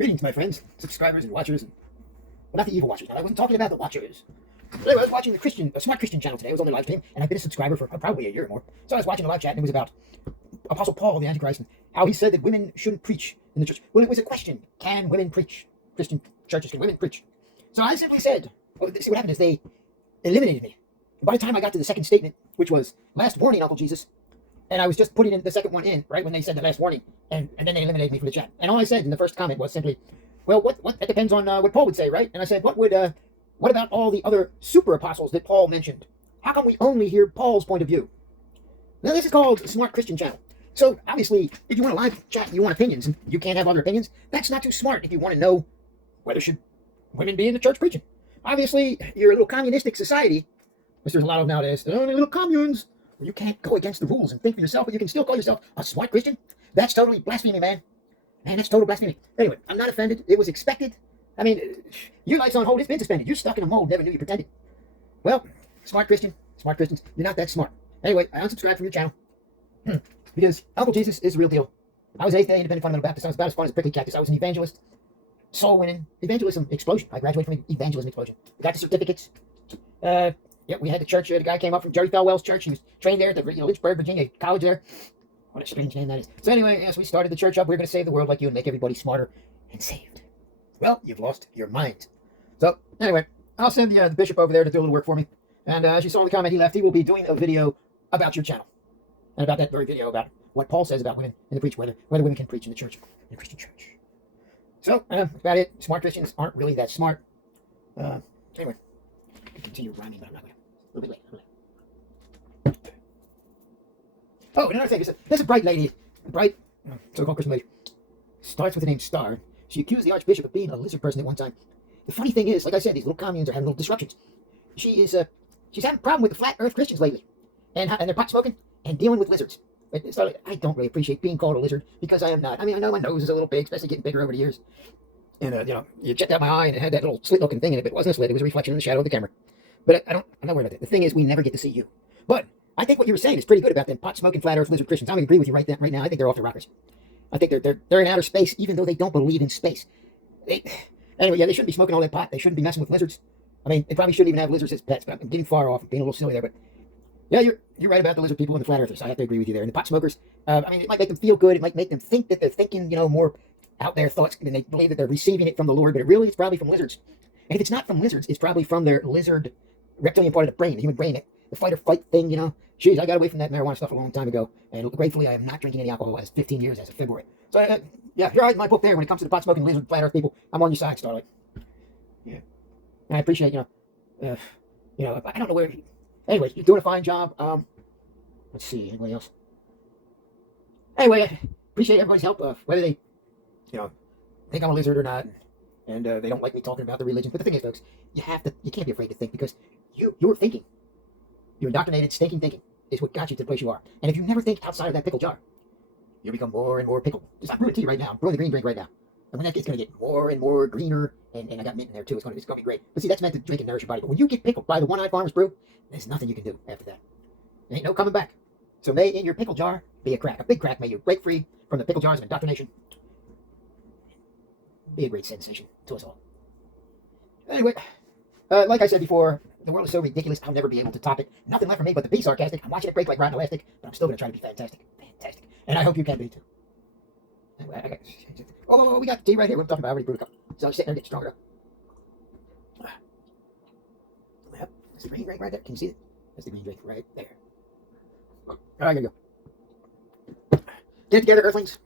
Greetings, my friends, subscribers, and watchers. Well, not the evil watchers. Now, I wasn't talking about the watchers. But anyway, I was watching a Smart Christian channel today. I was on their live stream, and I've been a subscriber for probably a year or more. So I was watching a live chat, and it was about Apostle Paul, the Antichrist, and how he said that women shouldn't preach in the church. Well, it was a question. Can women preach? Christian churches, can women preach? So I simply said, well, see, what happened is they eliminated me. By the time I got to the second statement, which was, last warning, Uncle Jesus, and I was just putting in the second one in, right, when they said the last warning, and then they eliminated me from the chat. And all I said in the first comment was simply, well, that depends on what Paul would say, right? And I said, what about all the other super apostles that Paul mentioned? How come we only hear Paul's point of view? Now, this is called Smart Christian Channel. So, obviously, if you want a live chat and you want opinions, and you can't have other opinions, that's not too smart if you want to know whether should women be in the church preaching. Obviously, you're a little communistic society, which there's a lot of nowadays. They're only little communes. You can't go against the rules and think for yourself, but you can still call yourself a smart Christian. That's totally blasphemy, man. Man, that's total blasphemy. Anyway, I'm not offended. It was expected. I mean, your life's on hold. It's been suspended. You're stuck in a mold. Never knew you pretended. Well, smart Christians, you're not that smart. Anyway, I unsubscribed from your channel because Uncle Jesus is the real deal. I was 8th day independent fundamental Baptist. I was about as fun as a prickly cactus. I was an evangelist, soul winning, evangelism explosion. I graduated from evangelism explosion. I got the certificates. Yeah, we had the church. The guy came up from Jerry Falwell's church. He was trained there at the Lynchburg, Virginia college there. What a strange name that is. So anyway, as we started the church up, we were going to save the world like you and make everybody smarter and saved. Well, you've lost your mind. So anyway, I'll send the bishop over there to do a little work for me. And as you saw in the comment he left, he will be doing a video about your channel. And about that very video about what Paul says about women in the preach, whether women can preach in the church, in the Christian church. So, that's about it. Smart Christians aren't really that smart. Anyway, I can continue rhyming, but I'm not going to. A little bit late. Oh, and another thing is there's a bright lady, so-called Christian lady, starts with the name Star. She accused the Archbishop of being a lizard person at one time. The funny thing is, like I said, these little communes are having little disruptions. She's having a problem with the flat Earth Christians lately, and they're pot smoking and dealing with lizards. So I don't really appreciate being called a lizard because I am not. I mean, I know my nose is a little big, especially getting bigger over the years. And you checked out my eye and it had that little slit-looking thing in it, but it wasn't a slit. It was a reflection in the shadow of the camera. But I'm not worried about that. The thing is, we never get to see you. But I think what you were saying is pretty good about them pot-smoking, flat Earth lizard Christians. I'm going to agree with you right now. I think they're off the rockers. I think they're in outer space, even though they don't believe in space. Anyway, yeah, they shouldn't be smoking all that pot. They shouldn't be messing with lizards. I mean, they probably shouldn't even have lizards as pets. But I'm getting far off. I'm being a little silly there. But yeah, you're right about the lizard people and the flat earthers. I have to agree with you there. And the pot smokers, I mean, it might make them feel good. It might make them think that they're thinking, more out there thoughts, and they believe that they're receiving it from the Lord. But it really is probably from lizards. And if it's not from lizards, it's probably from their lizard reptilian part of the brain, the human brain, the fight or flight thing, Jeez, I got away from that marijuana stuff a long time ago, and gratefully I am not drinking any alcohol as 15 years as of February. So, yeah, you're right in my book there when it comes to the pot-smoking lizard, flat earth people. I'm on your side, Starlight. Yeah. And I appreciate, I don't know where... Anyway, you're doing a fine job. Let's see, anybody else? Anyway, I appreciate everybody's help, whether they, think I'm a lizard or not, and they don't like me talking about the religion. But the thing is, folks, you can't be afraid to think, because you're thinking. Your indoctrinated, stinking thinking is what got you to the place you are. And if you never think outside of that pickle jar, you'll become more and more pickled. I'm brewing tea right now. I'm brewing the green drink right now. And when that gets going to get more and more greener, and I got mint in there too, it's going to be great. But see, that's meant to drink and nourish your body. But when you get pickled by the one-eyed farmer's brew, there's nothing you can do after that. There ain't no coming back. So may in your pickle jar be a crack, a big crack. May you break free from the pickle jars of indoctrination. Be a great sensation to us all. Anyway, like I said before, the world is so ridiculous, I'll never be able to top it. Nothing left for me but to be sarcastic. I'm watching it break like rotten elastic, but I'm still going to try to be fantastic. Fantastic. And I hope you can be too. We got tea right here. We're talking about. I already brewed a cup. So I'm sitting there getting stronger. Yep. That's the green drink right there. Can you see it? That's the green drink right there. All right, here we go. Get it together, Earthlings.